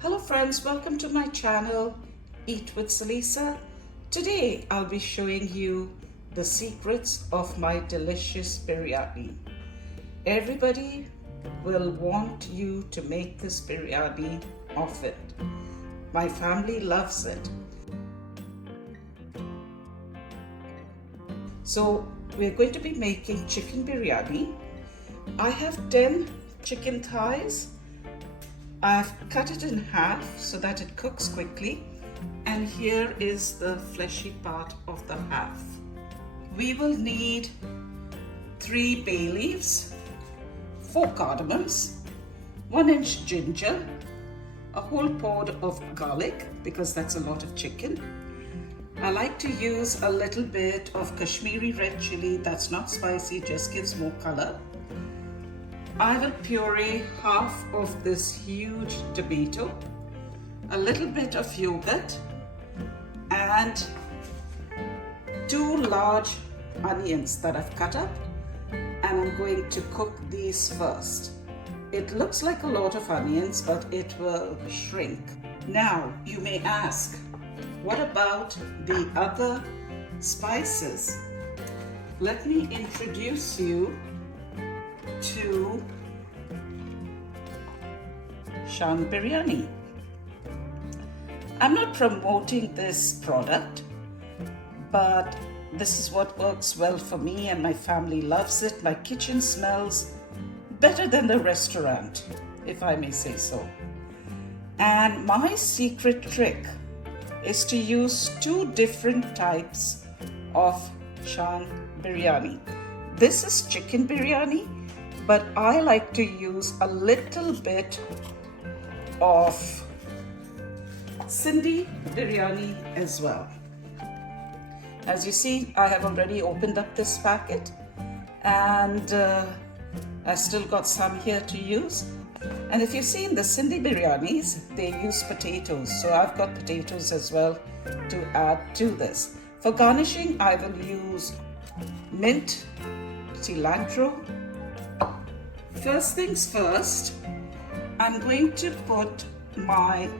Hello friends, welcome to my channel Eat with Salisa. Today I'll be showing you the secrets of my delicious biryani. Everybody will want you to make this biryani often. My family loves it. So we're going to be making chicken biryani. I have 10 chicken thighs. I've cut it in half so that it cooks quickly, and here is the fleshy part of the half. We will need 3 bay leaves, 4 cardamoms, 1-inch ginger, a whole pod of garlic because that's a lot of chicken. I like to use a little bit of Kashmiri red chili that's not spicy, just gives more color. I will puree half of this huge tomato, a little bit of yogurt, and 2 large onions that I've cut up, and I'm going to cook these first. It looks like a lot of onions, but it will shrink. Now, you may ask, what about the other spices? Let me introduce you to Shan Biryani. I'm not promoting this product, but this is what works well for me and my family loves it. My kitchen smells better than the restaurant, if I may say so. And my secret trick is to use 2 different types of Shan Biryani. This is chicken biryani, but I like to use a little bit of Sindhi biryani as well. As you see, I have already opened up this packet, and I still got some here to use. And if you've seen the Sindhi biryanis, they use potatoes, so I've got potatoes as well to add to this. For garnishing, I will use mint, cilantro. First things first, I'm going to put my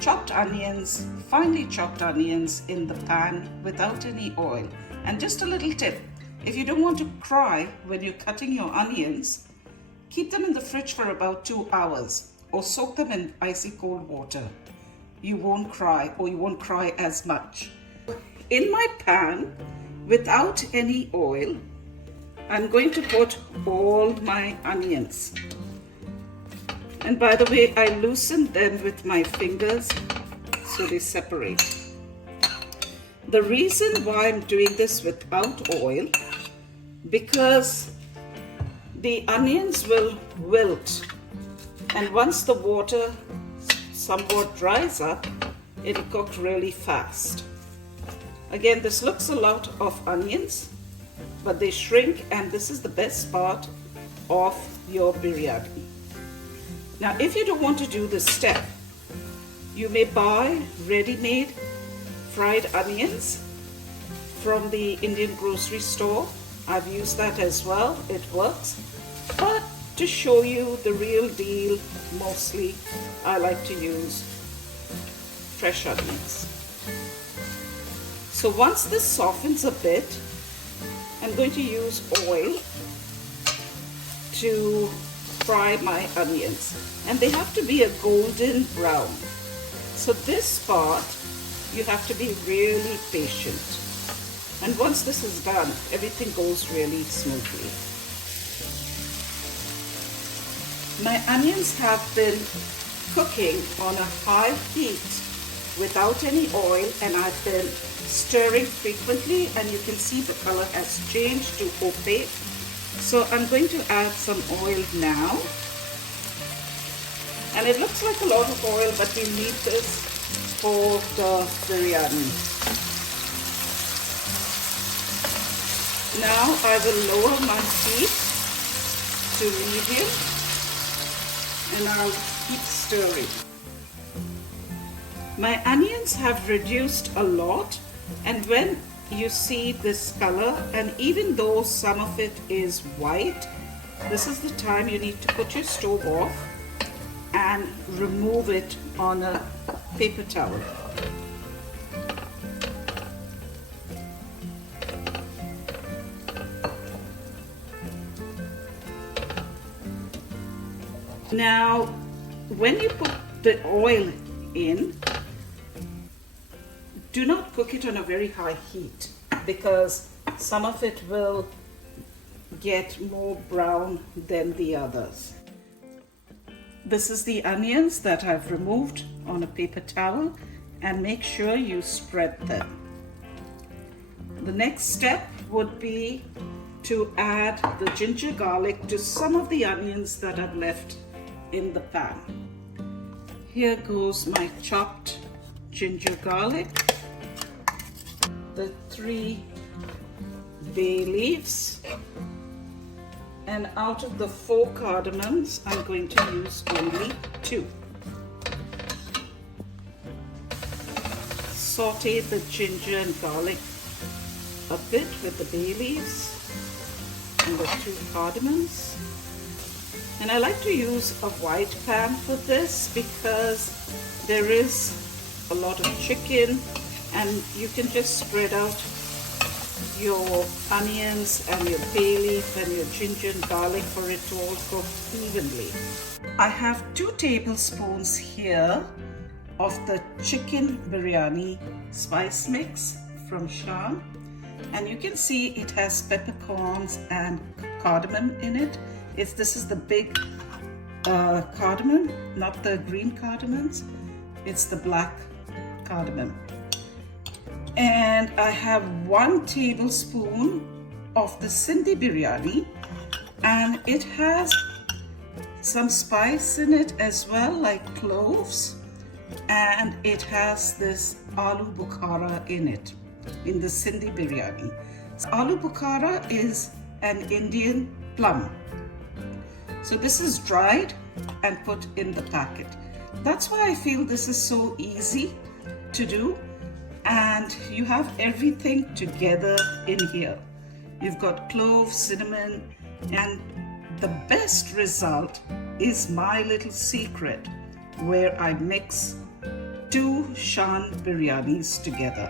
chopped onions, finely chopped onions, in the pan without any oil. And just a little tip, if you don't want to cry when you're cutting your onions, keep them in the fridge for about 2 hours or soak them in icy cold water. You won't cry, or you won't cry as much. In my pan, without any oil, I'm going to put all my onions. And by the way, I loosen them with my fingers so they separate. The reason why I'm doing this without oil, because the onions will wilt, and once the water somewhat dries up, it'll cook really fast. Again, this looks a lot of onions, but they shrink, and this is the best part of your biryani. Now, if you don't want to do this step, you may buy ready-made fried onions from the Indian grocery store. I've used that as well, it works. But to show you the real deal, mostly I like to use fresh onions. So once this softens a bit, I'm going to use oil to fry my onions, and they have to be a golden brown. So this part, you have to be really patient. And once this is done, everything goes really smoothly. My onions have been cooking on a high heat without any oil, and I've been stirring frequently, and you can see the color has changed to opaque. So I'm going to add some oil now. And it looks like a lot of oil, but we need this for the biryani. Now I will lower my heat to medium, and I'll keep stirring. My onions have reduced a lot, and when you see this color, and even though some of it is white, this is the time you need to put your stove off and remove it on a paper towel. Now, when you put the oil in, do not cook it on a very high heat because some of it will get more brown than the others. This is the onions that I've removed on a paper towel, and make sure you spread them. The next step would be to add the ginger garlic to some of the onions that I've left in the pan. Here goes my chopped ginger garlic, the 3 bay leaves, and out of the 4 cardamoms, I'm going to use only 2. Saute the ginger and garlic a bit with the bay leaves and the 2 cardamoms. And I like to use a wide pan for this because there is a lot of chicken and you can just spread out your onions and your bay leaf and your ginger and garlic for it to all cook evenly. I have 2 tablespoons here of the chicken biryani spice mix from Shan, and you can see it has peppercorns and cardamom in it. This is the big cardamom, not the green cardamoms. It's the black cardamom. And I have 1 tablespoon of the Sindhi biryani, and it has some spice in it as well, like cloves, and it has this aloo bukhara in it, in the Sindhi biryani. So, aloo bukhara is an Indian plum. So this is dried and put in the packet. That's why I feel this is so easy to do. And you have everything together in here. You've got cloves, cinnamon, and the best result is my little secret where I mix 2 Shan biryanis together.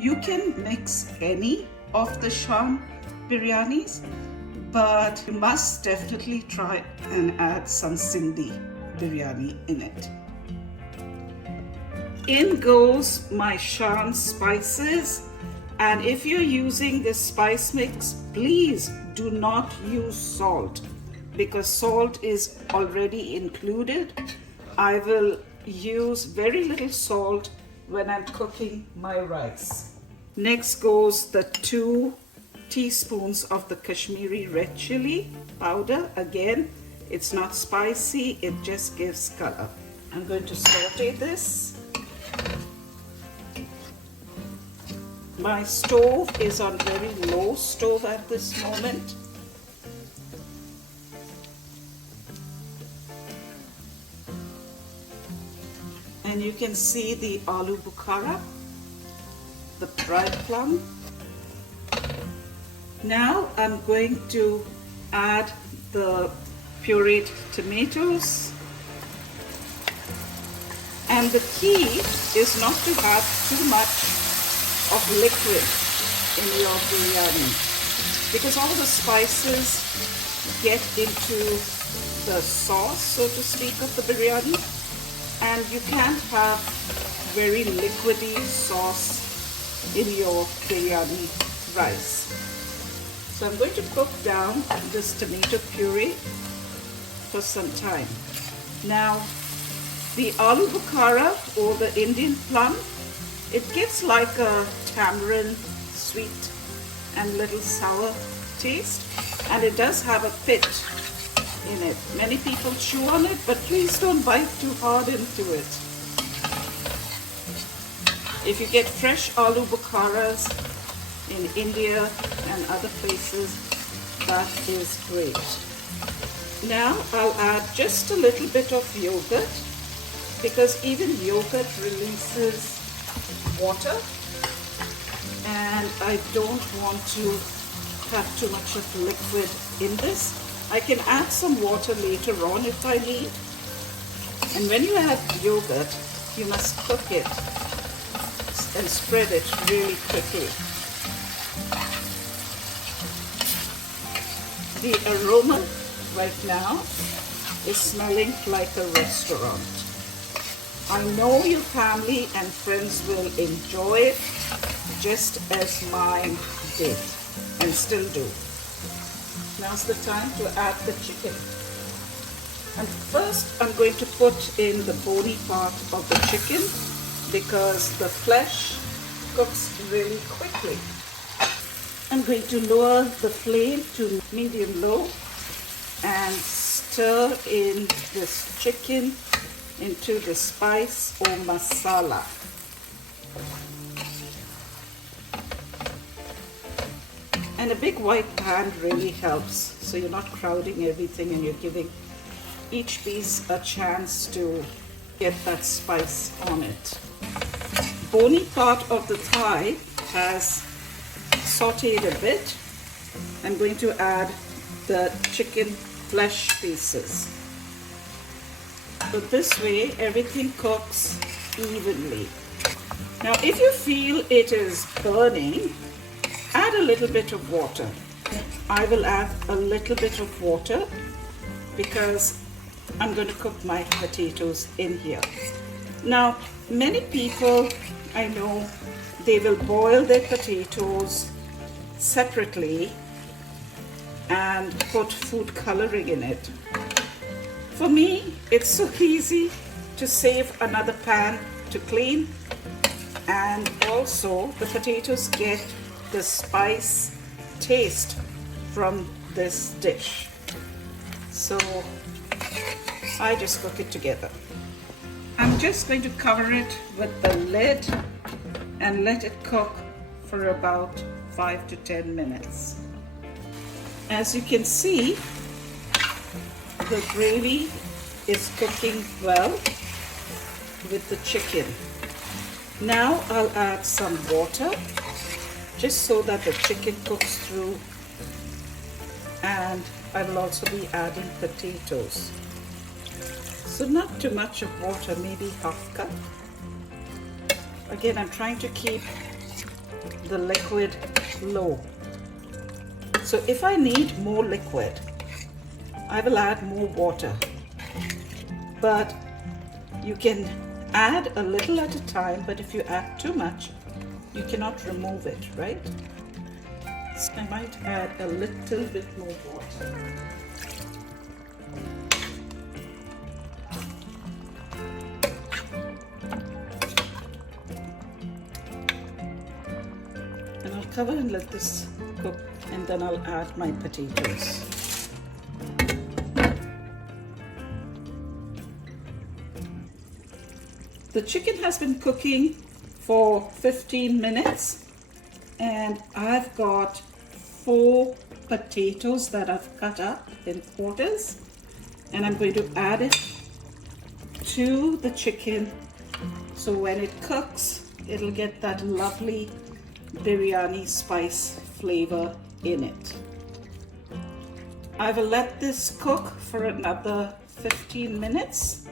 You can mix any of the Shan biryanis, but you must definitely try and add some Sindhi biryani in it. In goes my Shan spices, and if you're using this spice mix, please do not use salt because salt is already included. I will use very little salt when I'm cooking my rice. Next goes the 2 teaspoons of the Kashmiri red chili powder. Again, it's not spicy, it just gives color. I'm going to saute this. My stove is on very low stove at this moment. And you can see the aloo bukhara, the dried plum. Now I'm going to add the pureed tomatoes. And the key is not to have too much of liquid in your biryani because all the spices get into the sauce, so to speak, of the biryani, and you can't have very liquidy sauce in your biryani rice. So I'm going to cook down this tomato puree for some time. Now, the aloo bukhara or the Indian plum, it gives like a tamarind sweet and little sour taste, and it does have a pit in it. Many people chew on it, but please don't bite too hard into it. If you get fresh aloo bukharas in India and other places, that is great. Now I'll add just a little bit of yogurt because even yogurt releases water, and I don't want to have too much of liquid in this. I can add some water later on if I need. And when you add yogurt, you must cook it and spread it really quickly. The aroma right now is smelling like a restaurant. I know your family and friends will enjoy it just as mine did and still do. Now's the time to add the chicken. And first I'm going to put in the bony part of the chicken because the flesh cooks really quickly. I'm going to lower the flame to medium low and stir in this chicken into the spice or masala. And a big white pan really helps, so you're not crowding everything and you're giving each piece a chance to get that spice on it. Bony part of the thigh has sauteed a bit. I'm going to add the chicken flesh pieces. So this way everything cooks evenly. Now if you feel it is burning, add a little bit of water. I will add a little bit of water because I'm going to cook my potatoes in here. Now many people I know, they will boil their potatoes separately and put food coloring in it. For me, it's so easy to save another pan to clean, and also the potatoes get the spice taste from this dish. So I just cook it together. I'm just going to cover it with the lid and let it cook for about 5 to 10 minutes. As you can see, the gravy is cooking well with the chicken. Now I'll add some water just so that the chicken cooks through, and I will also be adding potatoes. So not too much of water, maybe half cup. Again, I'm trying to keep the liquid low. So if I need more liquid, I will add more water. But you can add a little at a time, but if you add too much, you cannot remove it, right? So I might add a little bit more water. And I'll cover and let this cook, and then I'll add my potatoes. The chicken has been cooking for 15 minutes, and I've got 4 potatoes that I've cut up in quarters, and I'm going to add it to the chicken, so when it cooks it'll get that lovely biryani spice flavor in it. I will let this cook for another 15 minutes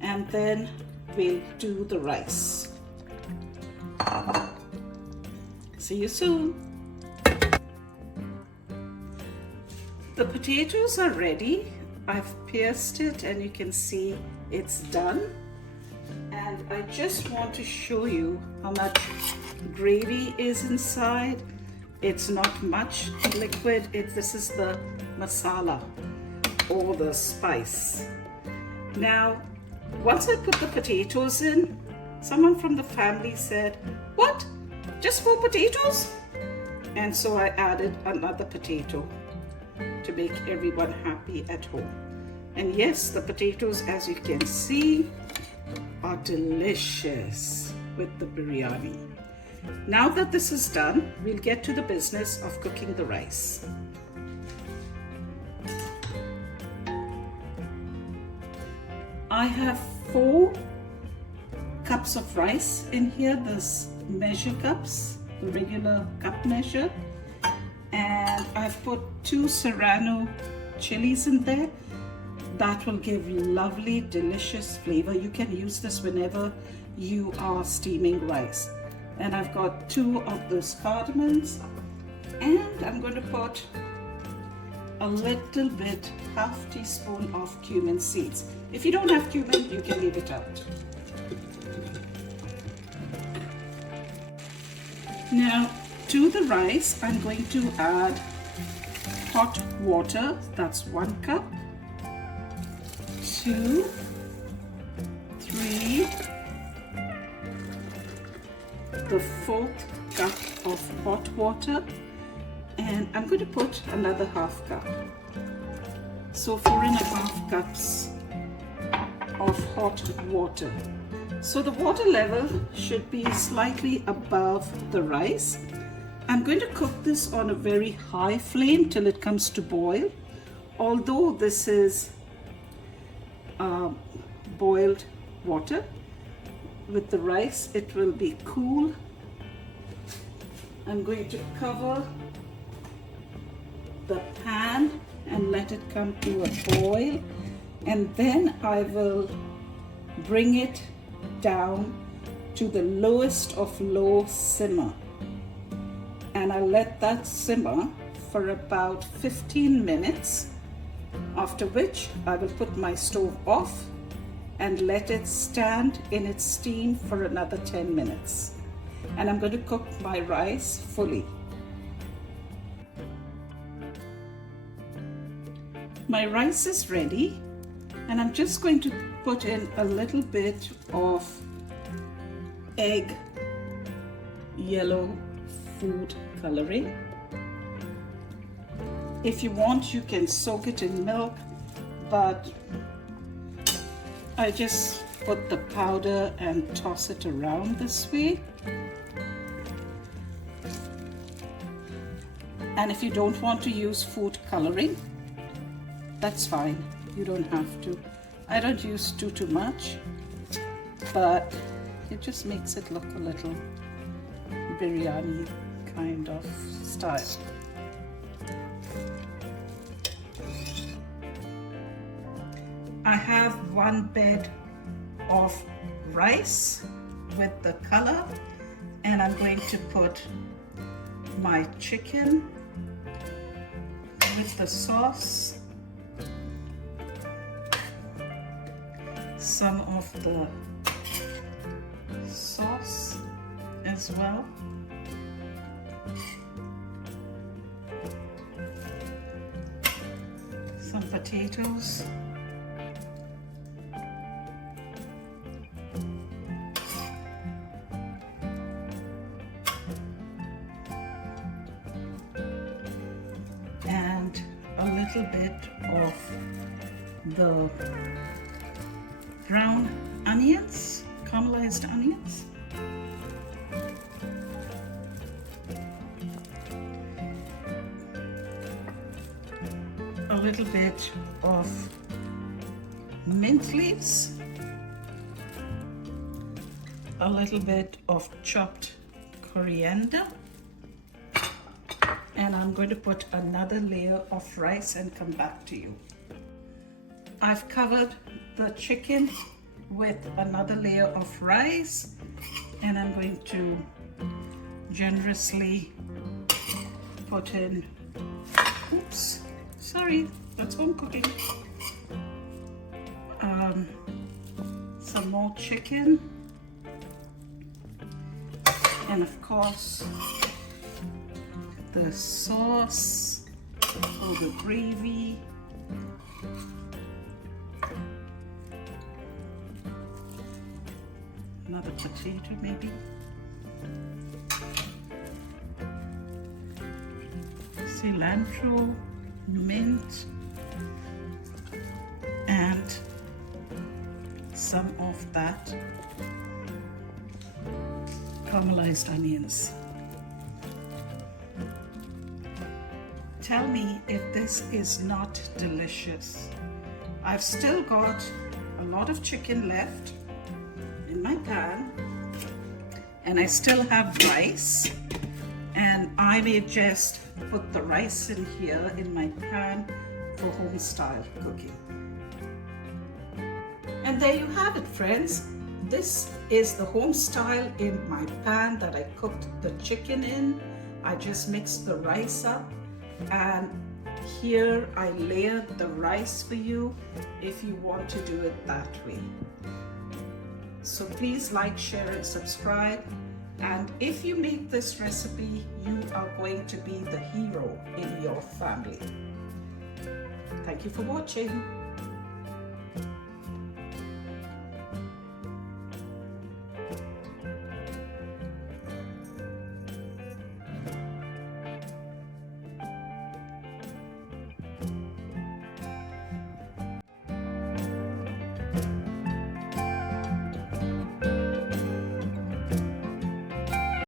and then we'll do the rice. See you soon. The potatoes are ready. I've pierced it and you can see it's done. And I just want to show you how much gravy is inside. It's not much liquid. This is the masala or the spice. Now, once I put the potatoes in, someone from the family said, "What? Just 4 potatoes?" And so I added another potato to make everyone happy at home. And yes, the potatoes, as you can see, are delicious with the biryani. Now that this is done, we'll get to the business of cooking the rice. I have 4 cups of rice in here, this measure cups, the regular cup measure, and I've put 2 serrano chilies in there. That will give lovely, delicious flavor. You can use this whenever you are steaming rice. And I've got 2 of those cardamoms, and I'm going to put a little bit, half teaspoon of cumin seeds. If you don't have cumin, you can leave it out. Now to the rice, I'm going to add hot water. That's 1 cup, 2, 3, the 4th cup of hot water, and I'm going to put another half cup. So 4.5 cups of hot water. So the water level should be slightly above the rice. I'm going to cook this on a very high flame till it comes to boil. Although this is boiled water, with the rice it will be cool. I'm going to cover the pan and let it come to a boil, and then I will bring it down to the lowest of low simmer, and I'll let that simmer for about 15 minutes, after which I will put my stove off and let it stand in its steam for another 10 minutes. And I'm going to cook my rice fully. My rice is ready, and I'm just going to put in a little bit of egg yellow food coloring. If you want, you can soak it in milk, but I just put the powder and toss it around this way. And if you don't want to use food coloring, that's fine. You don't have to. I don't use too much, but it just makes it look a little biryani kind of style. I have 1 bed of rice with the color, and I'm going to put my chicken with the sauce, some of the sauce as well, some potatoes, and a little bit of the brown onions, caramelized onions. A little bit of mint leaves, a little bit of chopped coriander, and I'm going to put another layer of rice and come back to you. I've covered the chicken with another layer of rice, and I'm going to generously put in, oops, sorry, that's home cooking, some more chicken, and of course the sauce or the gravy. Another potato maybe. Cilantro, mint, and some of that caramelized onions. Tell me if this is not delicious. I've still got a lot of chicken left in my pan, and I still have rice, and I may just put the rice in here in my pan for home style cooking. there you have it, friends. This is the home style in my pan that I cooked the chicken in. I just mixed the rice up, and here I layered the rice for you if you want to do it that way. So please like, share and subscribe. And if you make this recipe, you are going to be the hero in your family. Thank you for watching.